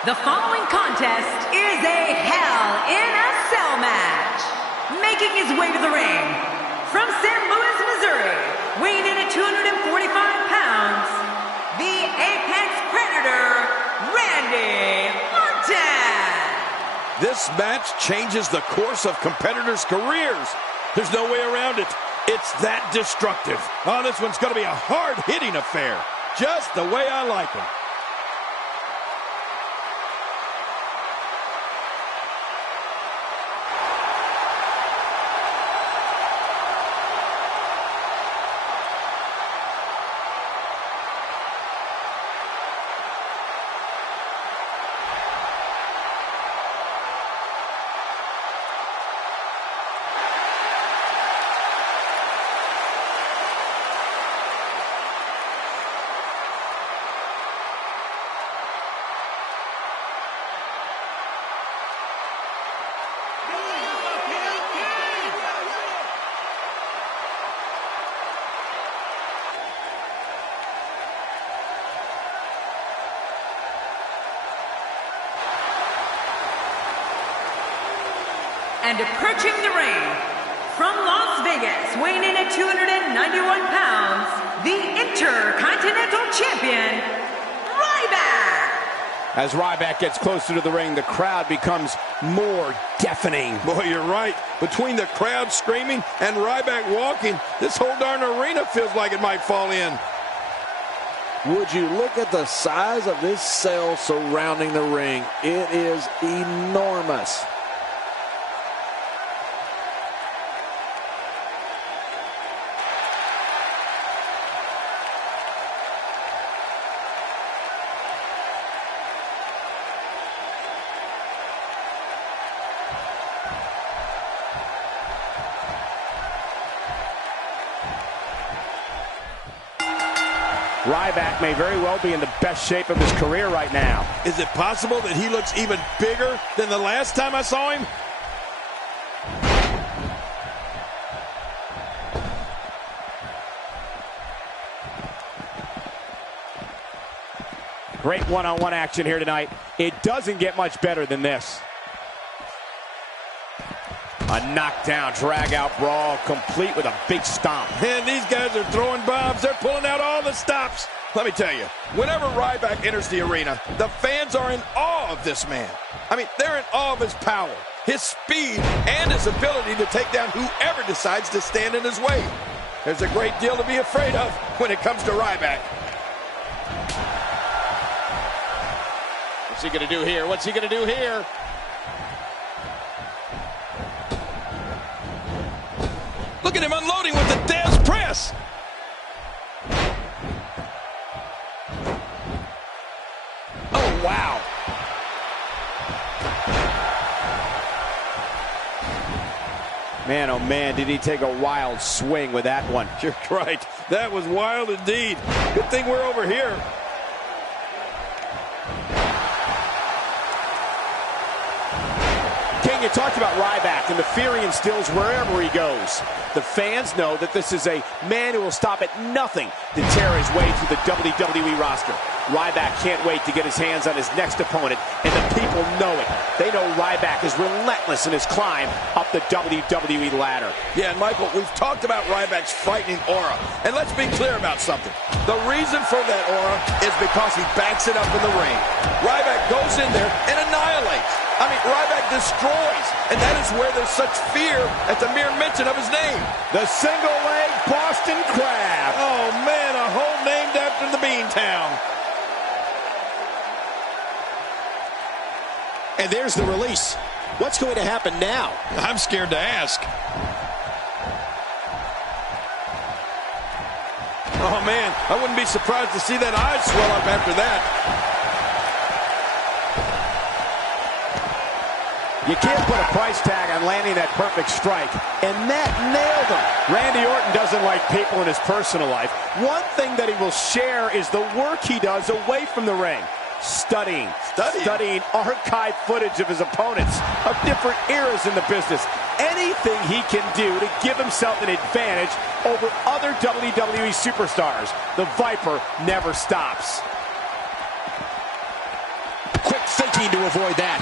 The following contest is a Hell in a Cell match. Making his way to the ring from St. Louis, Missouri, weighing in at 245 pounds, the Apex Predator, Randy Orton. This match changes the course of competitors' careers. There's no way around it. It's that destructive. Oh, this one's going to be a hard-hitting affair. Just the way I like them. And approaching the ring, from Las Vegas, weighing in at 291 pounds, the Intercontinental Champion, Ryback! As Ryback gets closer to the ring, the crowd becomes more deafening. Boy, you're right. Between the crowd screaming and Ryback walking, this whole darn arena feels like it might fall in. Would you look at the size of this cell surrounding the ring? It is enormous. Ryback may very well be in the best shape of his career right now. Is it possible that he looks even bigger than the last time I saw him? Great one-on-one action here tonight. It doesn't get much better than this. A knockdown, drag-out brawl, complete with a big stomp. Man, these guys are throwing bombs. They're pulling out all the stops. Let me tell you, whenever Ryback enters the arena, the fans are in awe of this man. I mean, they're in awe of his power, his speed, and his ability to take down whoever decides to stand in his way. There's a great deal to be afraid of when it comes to Ryback. What's he going to do here? What's he going to do here? Look at him unloading with the Dez press. Oh, wow. Man, oh man, did he take a wild swing with that one. You're right. That was wild indeed. Good thing we're over here. King, you talked about Ryback and the fear he instills wherever he goes. The fans know that this is a man who will stop at nothing to tear his way through the WWE roster. Ryback can't wait to get his hands on his next opponent, and the people know it. They know Ryback is relentless in his climb up the WWE ladder. Yeah, and Michael, we've talked about Ryback's frightening aura, and let's be clear about something. The reason for that aura is because he backs it up in the ring. Ryback goes in there and annihilates. I mean, Ryback destroys, and that is where there's such fear at the mere mention of his name. The single-leg Boston Crab. Oh, man, a hole named after the Beantown. And there's the release. What's going to happen now? I'm scared to ask. Oh, man, I wouldn't be surprised to see that eye swell up after that. You can't put a price tag on landing that perfect strike, and that nailed him. Randy Orton doesn't like people in his personal life. One thing that he will share is the work he does away from the ring. Studying archive footage of his opponents of different eras in the business. Anything he can do to give himself an advantage over other WWE superstars. The Viper never stops. Quick thinking to avoid that.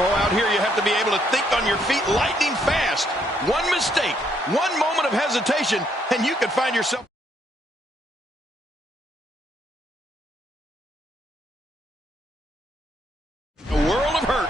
Oh, out here you have to be able to think on your feet lightning fast. One mistake, one moment of hesitation, and you could find yourself a world of hurt.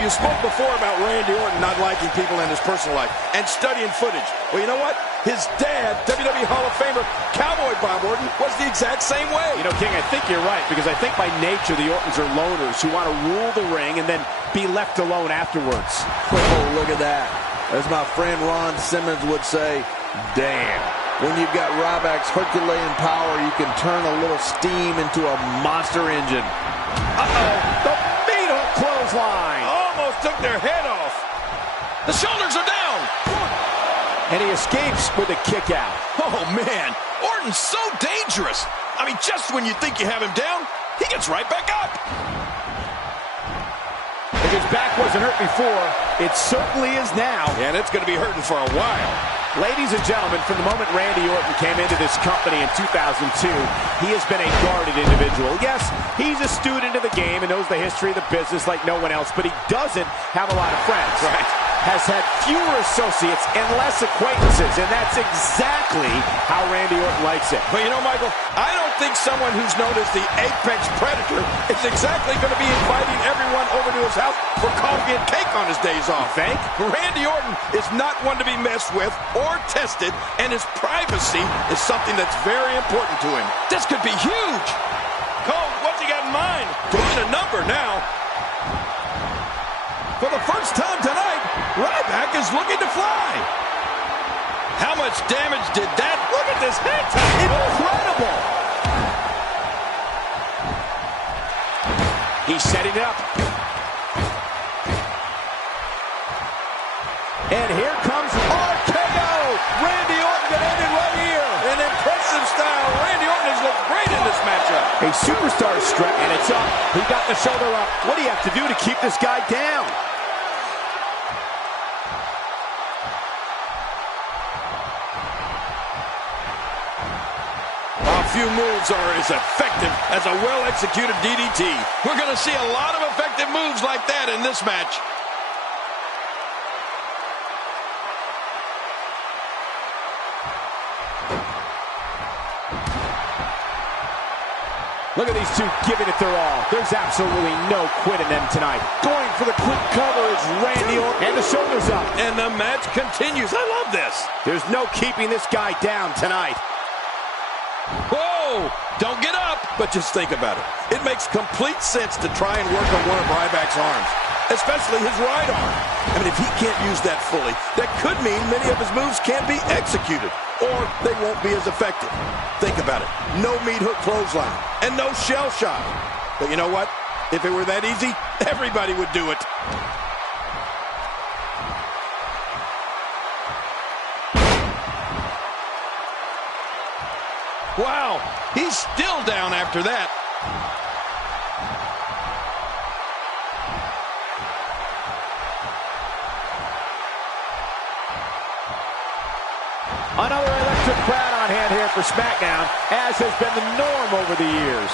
You spoke before about Randy Orton not liking people in his personal life and studying footage. Well, you know what? His dad, WWE Hall of Famer Cowboy Bob Orton, was the exact same way. You know, King, I think you're right, because I think by nature the Ortons are loners who want to rule the ring and then be left alone afterwards. Oh, look at that. As my friend Ron Simmons would say, damn. When you've got Ryback's Herculean power, you can turn a little steam into a monster engine. Uh-oh, the meat hook clothesline. Almost took their head off. The shoulders are down. And he escapes with a kick out. Oh, man. Orton's so dangerous. I mean, just when you think you have him down, he gets right back up. If his back wasn't hurt before, it certainly is now. And it's going to be hurting for a while. Ladies and gentlemen, from the moment Randy Orton came into this company in 2002, he has been a guarded individual. Yes, he's a student of the game and knows the history of the business like no one else, but he doesn't have a lot of friends. Right. Has had fewer associates and less acquaintances, and that's exactly how Randy Orton likes it. But you know, Michael, I don't think someone who's known as the Apex Predator is exactly going to be inviting everyone over to his house for coffee and cake on his days off. Think? Randy Orton is not one to be messed with or tested, and his privacy is something that's very important to him. This could be huge. Cole, what's he got in mind? Throwing a number now. For the first time tonight, Ryback is looking to fly. How much damage did that? Look at this head time. Incredible. He's setting it up. And here comes RKO. Randy Orton going to end it right here. An impressive style. Randy Orton has looked great in this matchup. A superstar stretch, and it's up. He got the shoulder up. What do you have to do to keep this guy down? Few moves are as effective as a well-executed DDT. We're going to see a lot of effective moves like that in this match. Look at these two giving it their all. There's absolutely no quit in them tonight. Going for the quick cover is Randy Orton. And the shoulders up. And the match continues. I love this. There's no keeping this guy down tonight. Whoa! Don't get up! But just think about it. It makes complete sense to try and work on one of Ryback's arms, especially his right arm. I mean, if he can't use that fully, that could mean many of his moves can't be executed, or they won't be as effective. Think about it. No meat hook clothesline, and no shell shock. But you know what? If it were that easy, everybody would do it. Wow, he's still down after that. Another electric crowd on hand here for SmackDown, as has been the norm over the years.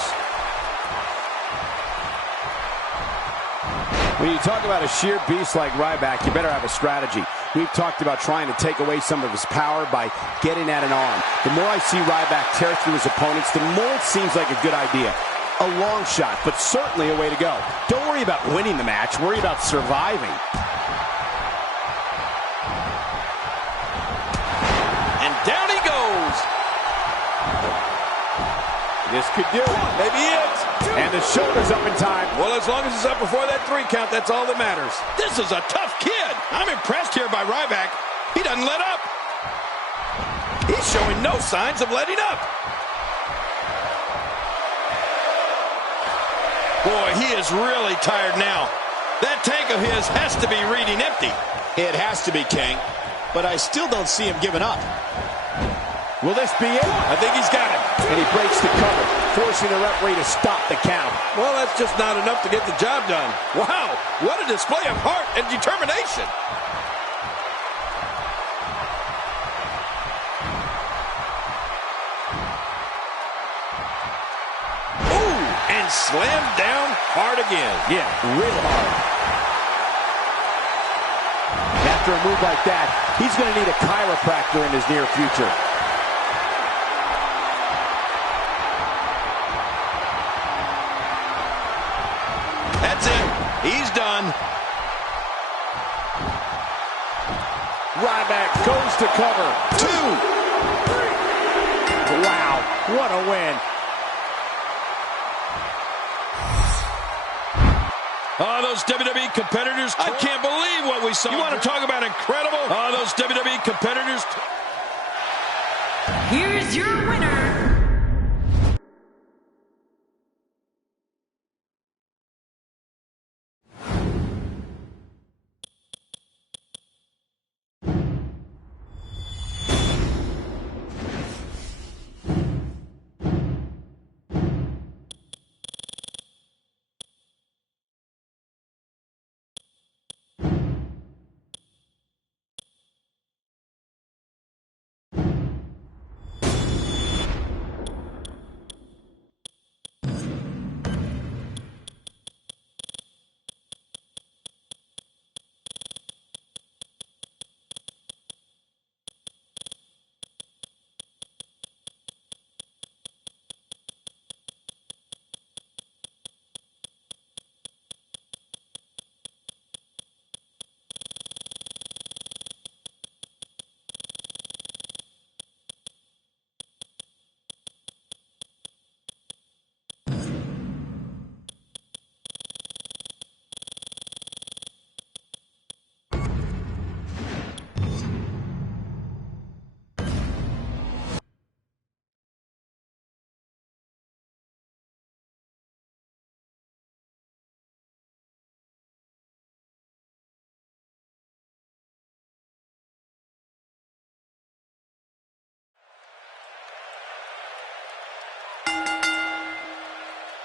When you talk about a sheer beast like Ryback, you better have a strategy. We've talked about trying to take away some of his power by getting at an arm. The more I see Ryback tear through his opponents, the more it seems like a good idea. A long shot, but certainly a way to go. Don't worry about winning the match. Worry about surviving. And down he goes. This could do it. Maybe it. And the shoulder's up in time. Well, as long as it's up before that 3 count, that's all that matters. This is a tough kid. I'm impressed here by Ryback. He doesn't let up. He's showing no signs of letting up. Boy, he is really tired now. That tank of his has to be reading empty. It has to be, King. But I still don't see him giving up. Will this be it? I think he's got it. And he breaks the cover, forcing the referee to stop the count. Well, that's just not enough to get the job done. Wow, what a display of heart and determination. Ooh, and slammed down hard again. Yeah, real hard. After a move like that, he's going to need a chiropractor in his near future. That's it. He's done. Ryback goes to cover. 2. Wow, what a win. Oh, those WWE competitors. I can't believe what we saw. You want to talk about incredible? Oh, those WWE competitors. Here's your winner.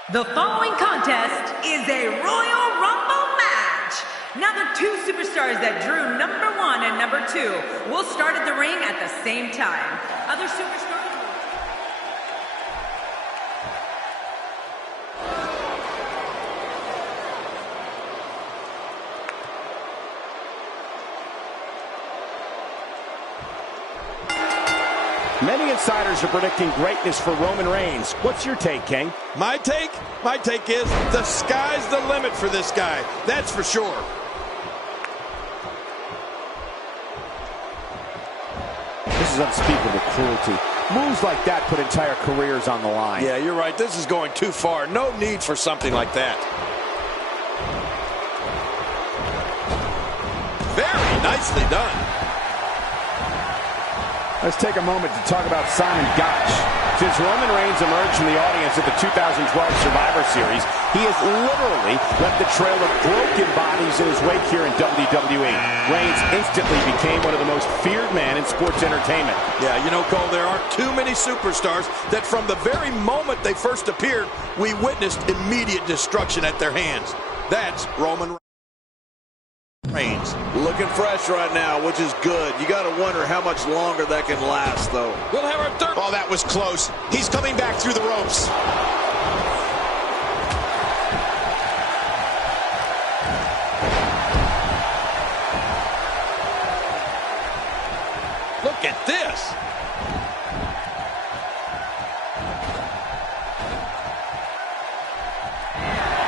The following contest is a Royal Rumble match. Now the two superstars that drew number 1 and number 2 will start at the ring at the same time. Other superstars... Many insiders are predicting greatness for Roman Reigns. What's your take, King? My take? My take is the sky's the limit for this guy. That's for sure. This is unspeakable cruelty. Moves like that put entire careers on the line. Yeah, you're right. This is going too far. No need for something like that. Very nicely done. Let's take a moment to talk about Simon Gotch. Since Roman Reigns emerged from the audience at the 2012 Survivor Series, he has literally left a trail of broken bodies in his wake here in WWE. Reigns instantly became one of the most feared men in sports entertainment. Yeah, you know, Cole, there aren't too many superstars that from the very moment they first appeared, we witnessed immediate destruction at their hands. That's Roman Reigns. Looking fresh right now, which is good. You got to wonder how much longer that can last, though. We'll have our third. Oh, that was close. He's coming back through the ropes. Look at this.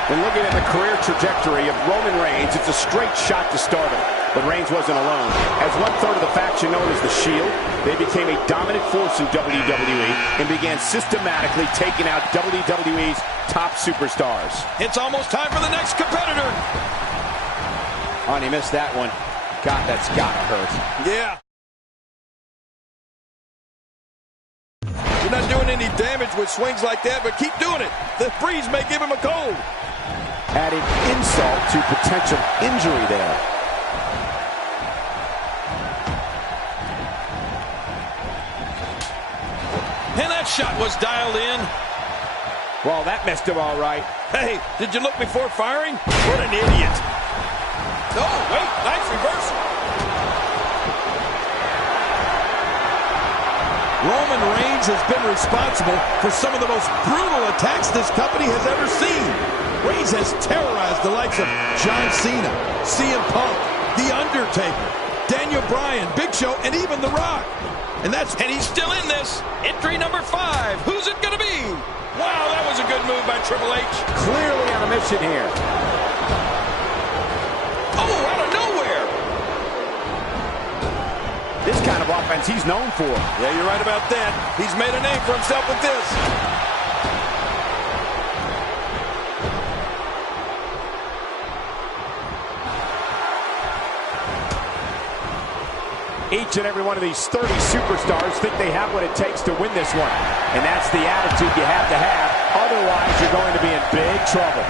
When looking at the career trajectory of Roman Reigns, it's a straight shot to stardom. But Reigns wasn't alone. As one-third of the faction known as the Shield, they became a dominant force in WWE and began systematically taking out WWE's top superstars. It's almost time for the next competitor. Oh, and he missed that one. God, that's gotta hurt. Yeah. You're not doing any damage with swings like that, but keep doing it. The breeze may give him a cold. Adding insult to potential injury there. shot was dialed in. Well, that missed him all right. Hey, did you look before firing? What an idiot. Oh, wait, nice reversal. Roman Reigns has been responsible for some of the most brutal attacks this company has ever seen. Reigns has terrorized the likes of John Cena, CM Punk, The Undertaker, Daniel Bryan, Big Show, and even The Rock. And he's still in this. Entry number 5. Who's it going to be? Wow, that was a good move by Triple H. Clearly on a mission here. Oh, out of nowhere. This kind of offense he's known for. Yeah, you're right about that. He's made a name for himself with this. Each and every one of these 30 superstars think they have what it takes to win this one. And that's the attitude you have to have. Otherwise, you're going to be in big trouble.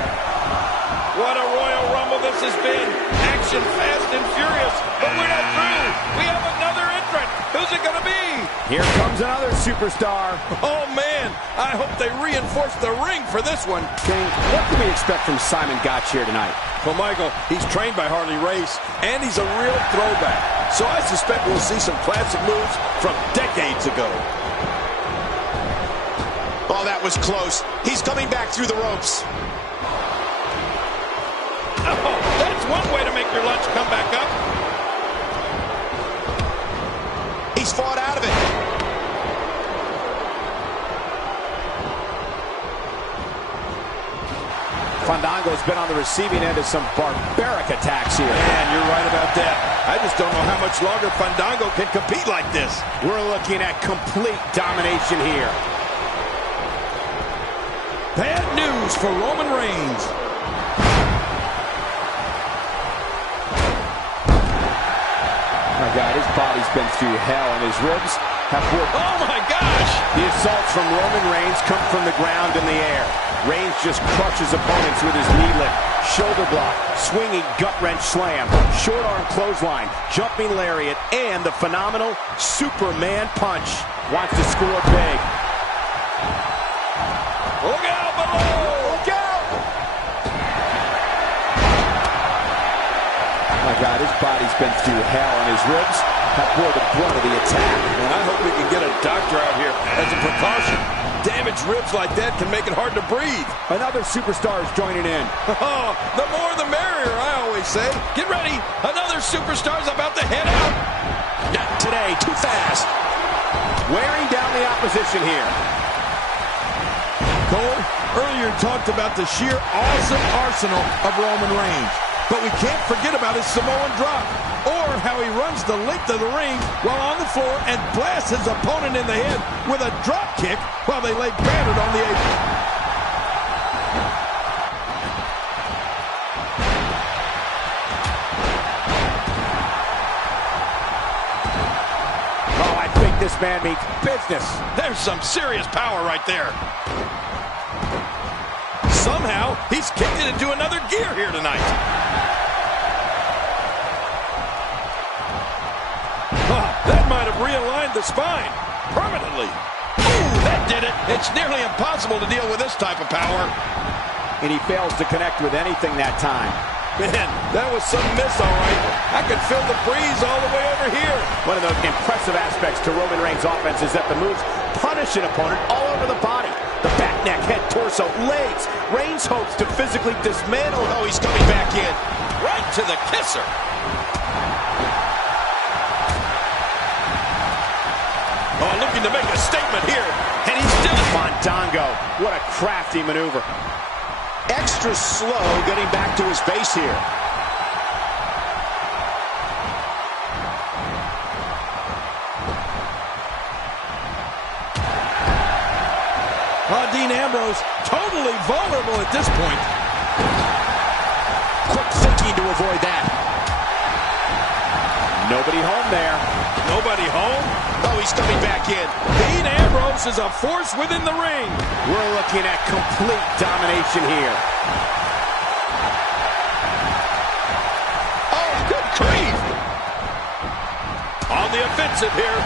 What a Royal Rumble this has been. Action, fast, and furious. But we're not through. We have another entrant. Who's it going to be? Here comes another superstar. Oh, man. I hope they reinforce the ring for this one. King, what can we expect from Simon Gotch here tonight? Well, Michael, he's trained by Harley Race, and he's a real throwback. So I suspect we'll see some classic moves from decades ago. Oh, that was close. He's coming back through the ropes. Oh, that's one way to make your lunch come back up. He's fought out of it. Fandango's been on the receiving end of some barbaric attacks here. Man, you're right about that. I just don't know how much longer Fandango can compete like this. We're looking at complete domination here. Bad news for Roman Reigns. My God, his body's been through hell, and his ribs have worked. Oh, my gosh! The assaults from Roman Reigns come from the ground in the air. Reigns just crushes opponents with his knee lift, shoulder block, swinging gut-wrench slam, short arm clothesline, jumping lariat, and the phenomenal Superman punch. Wants to score big. Look out below! Look out! My God, his body's been through hell, and his ribs have bore the brunt of the attack. And I hope we can get a doctor out here as a precaution. Damaged ribs like that can make it hard to breathe. Another superstar is joining in. Oh, the more the merrier, I always say. Get ready. Another superstar's about to head out. Not today. Too fast. Wearing down the opposition here. Cole, earlier talked about the sheer awesome arsenal of Roman Reigns. But we can't forget about his Samoan drop, or how he runs the length of the ring while on the floor and blasts his opponent in the head with a drop kick while they lay battered on the apron. Oh, I think this man means business. There's some serious power right there. Somehow, he's kicked it into another gear here tonight. That might have realigned the spine permanently. Ooh, that did it. It's nearly impossible to deal with this type of power. And he fails to connect with anything that time. Man, that was some miss, all right. I could feel the breeze all the way over here. One of those impressive aspects to Roman Reigns' offense is that the moves punish an opponent all over the body. The back, neck, head, torso, legs. Reigns hopes to physically dismantle. Oh, he's coming back in. Right to the kisser. Oh, looking to make a statement here. And he's still... Fandango. What a crafty maneuver. Extra slow getting back to his base here. Dean Ambrose totally vulnerable at this point. Quick thinking to avoid that. Nobody home there. Nobody home? Oh, he's coming back in. Dean Ambrose is a force within the ring. We're looking at complete domination here. Oh, good grief. On the offensive here.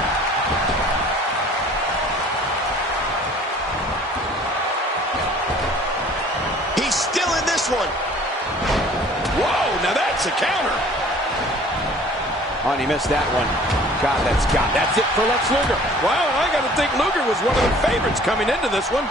this one. Whoa, now that's a counter. Oh, and he missed that one. That's it for Lex Luger. Wow, I got to think Luger was one of the favorites coming into this one.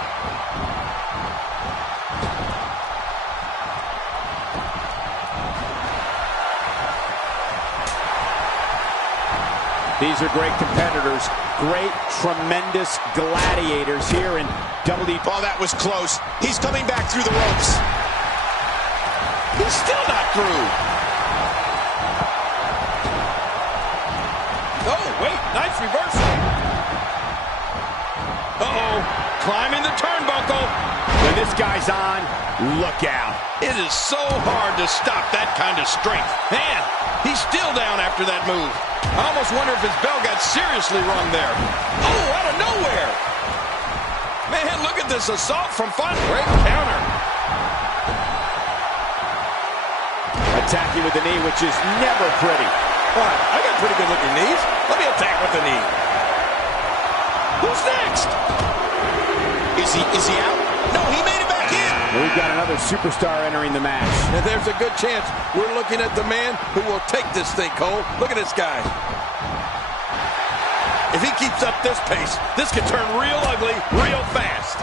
These are great competitors, great, tremendous gladiators here in WWE. Oh, that was close. He's coming back through the ropes. He's still not through. Oh, wait, nice reversal. Uh-oh, climbing the turnbuckle. When this guy's on, look out. It is so hard to stop that kind of strength. Man, he's still down after that move. I almost wonder if his bell got seriously wrong there. Oh, out of nowhere. Man, look at this assault from front. Great counter. Attacking with the knee, which is never pretty. All right, I got pretty good looking knees. Let me attack with the knee. Who's next? Is he out? No, he made it back in. We've got another superstar entering the match. And there's a good chance we're looking at the man who will take this thing, Cole. Look at this guy. If he keeps up this pace, this could turn real ugly real fast.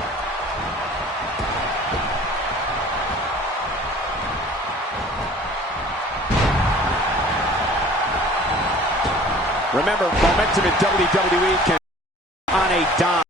Remember, momentum in WWE can on a dime.